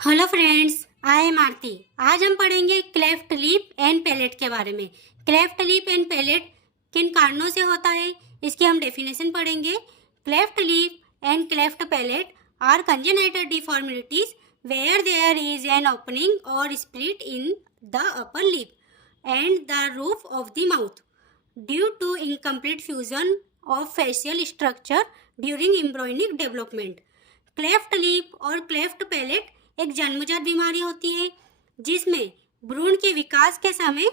Hello friends, I am आरती। आज हम पढ़ेंगे क्लेफ्ट लिप एंड पैलेट के बारे में। क्लेफ्ट लिप एंड पैलेट किन कारणों से होता है, इसकी हम डेफिनेशन पढ़ेंगे। Cleft lip and cleft palate are congenital deformities where there is an opening or split in the upper lip and the roof of the mouth due to incomplete fusion of facial structure during embryonic development. Cleft lip और cleft palate एक जन्मजात बीमारी होती है जिसमें भ्रूण के विकास के समय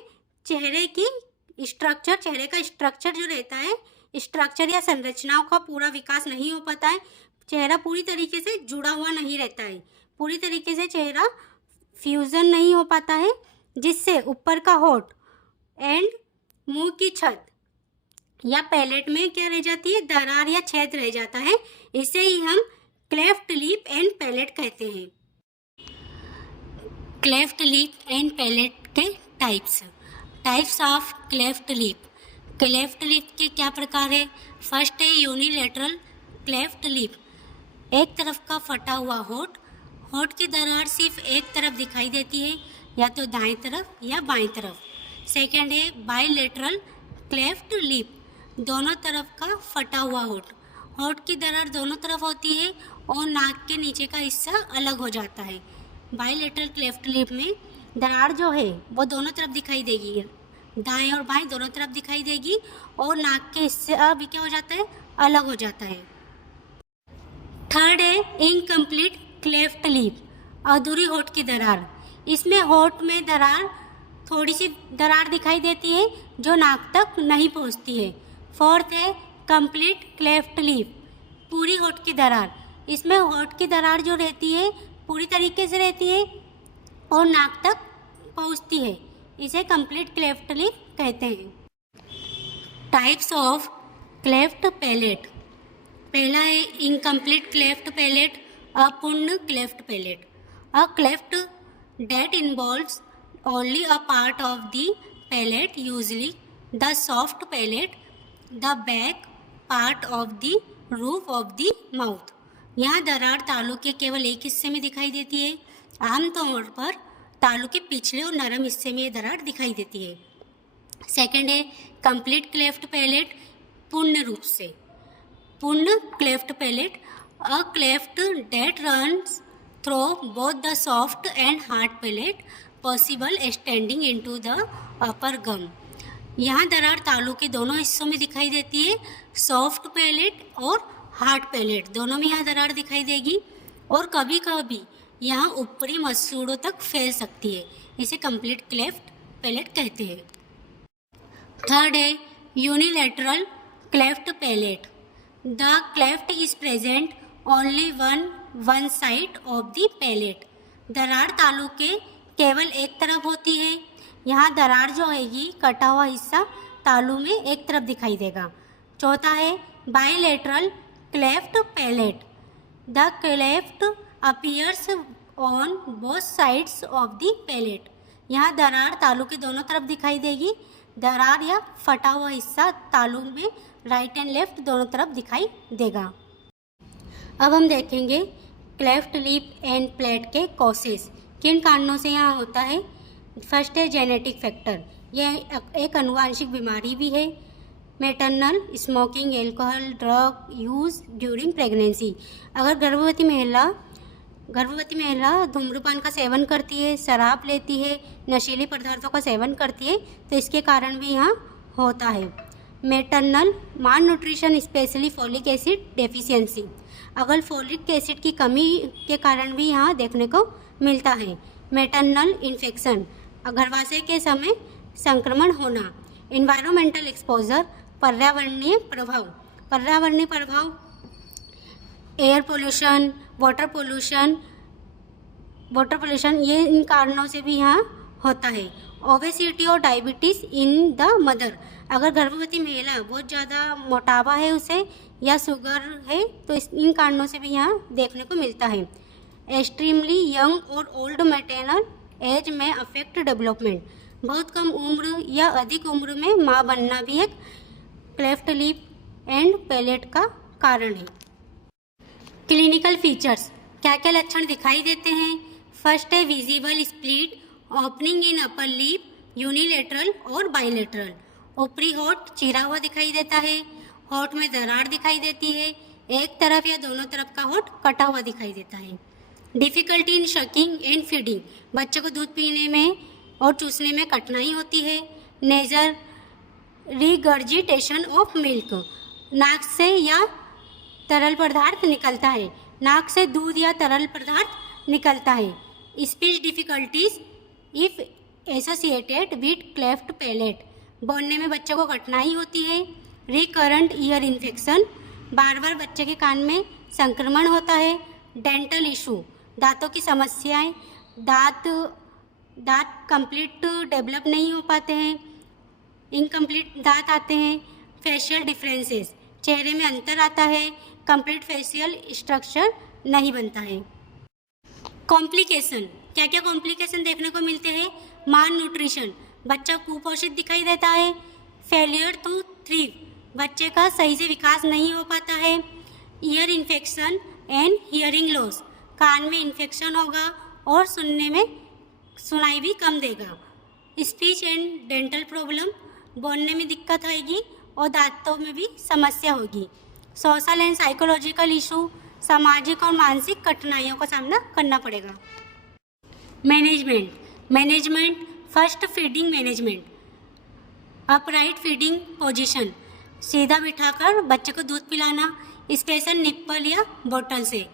चेहरे का स्ट्रक्चर जो रहता है, स्ट्रक्चर या संरचनाओं का पूरा विकास नहीं हो पाता है। चेहरा पूरी तरीके से जुड़ा हुआ नहीं रहता है, पूरी तरीके से चेहरा फ्यूजन नहीं हो पाता है, जिससे ऊपर का होठ एंड मुंह की छत या पैलेट में क्या रह जाती है, दरार या छेद रह जाता है। इसे ही हम क्लेफ्ट लिप एंड पैलेट कहते हैं। क्लेफ्ट लिप एंड पैलेट के types of cleft lip. Cleft lip के क्या प्रकार है? फर्स्ट है यूनिलेटरल क्लेफ्ट लिप, एक तरफ का फटा हुआ होठ की दरार सिर्फ एक तरफ दिखाई देती है, या तो दाएं तरफ या बाएं तरफ। सेकंड है बाइलेटरल क्लेफ्ट लिप, दोनों तरफ का फटा हुआ होठ की दरार दोनों तरफ होती है और नाक के नीचे का हिस्सा अलग हो जाता है। बाइलेटरल क्लेफ्ट लिप में दरार जो है वो दोनों तरफ दिखाई देगी, दाएं और बाएं दोनों तरफ दिखाई देगी, और नाक के हिस्सा भी क्या हो जाता है, अलग हो जाता है। थर्ड है इनकम्प्लीट क्लेफ्ट लिप, अधूरी होठ की दरार। इसमें होठ में दरार, थोड़ी सी दरार दिखाई देती है जो नाक तक नहीं पहुंचती है। फोर्थ है कंप्लीट क्लेफ्ट लिप, पूरी होठ की दरार। इसमें होठ की दरार जो रहती है पूरी तरीके से रहती है और नाक तक पहुंचती है, इसे कंप्लीट क्लेफ्ट लिप कहते हैं। Types of cleft palate. पहला है इनकम्प्लीट क्लेफ्ट पैलेट, अपूर्ण cleft palate. A cleft that involves only a part of the palate, usually the soft palate, the back part of the roof of the mouth। यहाँ दरार तालू के केवल एक हिस्से में दिखाई देती है। आमतौर पर तालू के पिछले और नरम हिस्से में ये दरार दिखाई देती है। सेकंड है कंप्लीट क्लेफ्ट पैलेट, पूर्ण रूप से। पूर्ण cleft palate, a cleft that runs through both the soft and hard palate, possible extending into the upper gum। यहाँ दरार तालू के दोनों हिस्सों में दिखाई देती है, सॉफ्ट पैलेट और हार्ड पैलेट दोनों में यहाँ दरार दिखाई देगी, और कभी कभी यहाँ ऊपरी मसूड़ों तक फैल सकती है। इसे कंप्लीट क्लेफ्ट पैलेट कहते हैं। थर्ड है unilateral cleft palate, the cleft is present only one side of the palate. दरार तालू के केवल एक तरफ होती है। यहाँ दरार जो है कटा हुआ हिस्सा तालू में एक तरफ दिखाई देगा। चौथा है bilateral cleft palate, the cleft appears on both sides of the palate. यहाँ दरार तालू के दोनों तरफ दिखाई देगी। दरार या फटा हुआ हिस्सा तालू में राइट एंड लेफ्ट दोनों तरफ दिखाई देगा। अब हम देखेंगे क्लेफ्ट लिप एंड पैलेट के कॉसेस, किन कारणों से यहाँ होता है। फर्स्ट है जेनेटिक फैक्टर, यह एक आनुवांशिक बीमारी भी है। Maternal smoking, alcohol, drug use during pregnancy. अगर गर्भवती महिला धूम्रपान का सेवन करती है, शराब लेती है, नशीले पदार्थों का सेवन करती है, तो इसके कारण भी यहाँ होता है। Maternal malnutrition, especially folic acid deficiency, अगर फॉलिक एसिड की कमी के कारण भी यहाँ देखने को मिलता है। मैटरनल इन्फेक्शन, गर्भाशय के समय संक्रमण होना। इन्वायरमेंटल एक्सपोजर, पर्यावरणीय प्रभाव, एयर पोल्यूशन, वाटर पोल्यूशन, ये इन कारणों से भी यहाँ होता है। ओबेसिटी और डायबिटीज़ इन द मदर, अगर गर्भवती महिला बहुत ज़्यादा मोटापा है उसे या शुगर है, तो इन कारणों से भी यहाँ देखने को मिलता है। एक्सट्रीमली यंग और ओल्ड मैटरनल एज में अफेक्ट डेवलपमेंट, बहुत कम उम्र या अधिक उम्र में माँ बनना भी एक क्लेफ्ट लिप एंड पैलेट का कारण है। क्लिनिकल फीचर्स, क्या क्या लक्षण दिखाई देते हैं। फर्स्ट है visible split opening in upper lip, unilateral और बाइलेटरल। ऊपरी होठ चीरा हुआ दिखाई देता है, होठ में दरार दिखाई देती है, एक तरफ या दोनों तरफ का होठ कटा हुआ दिखाई देता है। डिफ़िकल्टी इन शकिंग एंड फीडिंग, बच्चों को दूध पीने में और चूसने में कठिनाई होती है। नेजर रिगर्जिटेशन ऑफ मिल्क, नाक से या तरल पदार्थ निकलता है, नाक से दूध या तरल पदार्थ निकलता है। Speech difficulties if associated with cleft palate, बोलने में बच्चों को कठिनाई होती है। रिकरेंट ईयर इन्फेक्शन, बार बार बच्चे के कान में संक्रमण होता है। डेंटल इशू, दांतों की समस्याएं, दांत कंप्लीट डेवलप नहीं हो पाते हैं, इनकम्प्लीट दांत आते हैं। फेशियल डिफरेंसेस, चेहरे में अंतर आता है, कंप्लीट फेशियल स्ट्रक्चर नहीं बनता है। कॉम्प्लिकेशन, क्या क्या कॉम्प्लिकेशन देखने को मिलते हैं? माल न्यूट्रिशन, बच्चा कुपोषित दिखाई देता है। फेलियर टू थ्रिव, बच्चे का सही से विकास नहीं हो पाता है। Ear infection and hearing loss, कान में इन्फेक्शन होगा और सुनाई भी कम देगा। स्पीच एंड डेंटल प्रॉब्लम, बोलने में दिक्कत आएगी और दांतों में भी समस्या होगी। सोशल एंड साइकोलॉजिकल इशू, सामाजिक और मानसिक कठिनाइयों का सामना करना पड़ेगा। Management first feeding management, upright feeding position, सीधा बिठाकर बच्चे को दूध पिलाना, स्पेशल निप्पल या बोतल से।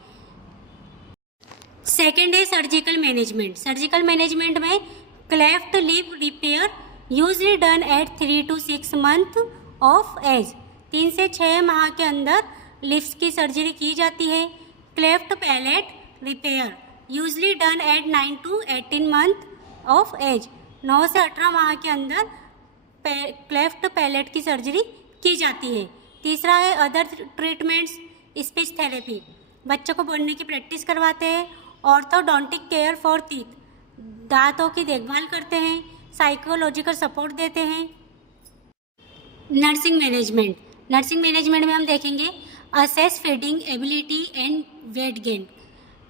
सेकेंड है सर्जिकल मैनेजमेंट में cleft lip repair usually done at 3 to 6 month of age, 3 से 6 माह के अंदर लिप्स की सर्जरी की जाती है। Cleft palate repair usually done at 9 to 18 month of age, 9 से 18 माह के अंदर क्लेफ्ट पैलेट की सर्जरी की जाती है। तीसरा है अदर ट्रीटमेंट्स, स्पीच थेरेपी, बच्चों को बोलने की प्रैक्टिस करवाते हैं। ऑर्थोडोंटिक केयर फॉर टीथ, दांतों की देखभाल करते हैं। साइकोलॉजिकल सपोर्ट देते हैं। नर्सिंग मैनेजमेंट में हम देखेंगे assess feeding ability and weight gain,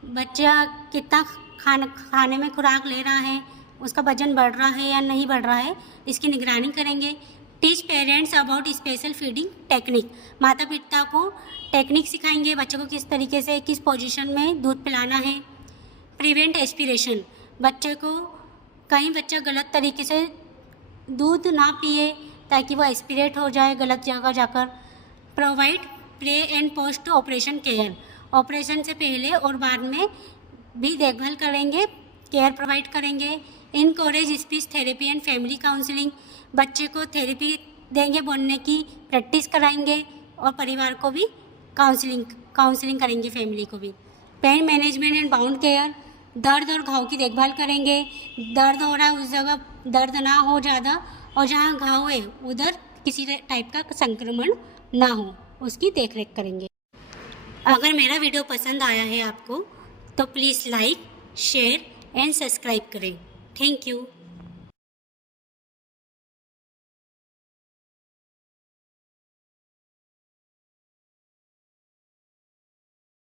बच्चा कितना खाने में खुराक ले रहा है, उसका वजन बढ़ रहा है या नहीं बढ़ रहा है, इसकी निगरानी करेंगे। Teach parents about special feeding technique, माता पिता को टेक्निक सिखाएंगे, बच्चों को किस तरीके से किस पोजीशन में दूध पिलाना है। प्रिवेंट एस्पिरेशन, बच्चे को कहीं बच्चा गलत तरीके से दूध ना पिए ताकि वो एस्पिरेट हो जाए गलत जगह जाकर। Provide pre and post operation care, operation से पहले और बाद में भी देखभाल करेंगे, केयर प्रोवाइड करेंगे। Encourage speech therapy and family counselling, बच्चे को थेरेपी देंगे, बोलने की प्रैक्टिस कराएंगे और परिवार को भी काउंसलिंग करेंगे, फैमिली को भी। Pain management and bound care, दर्द और घाव की देखभाल करेंगे, दर्द हो रहा है उस जगह दर्द ना हो ज़्यादा और जहाँ घाव है उधर किसी टाइप का संक्रमण ना हो, उसकी देखरेख करेंगे। अगर मेरा वीडियो पसंद आया है आपको तो please like, share and subscribe करें। Thank you.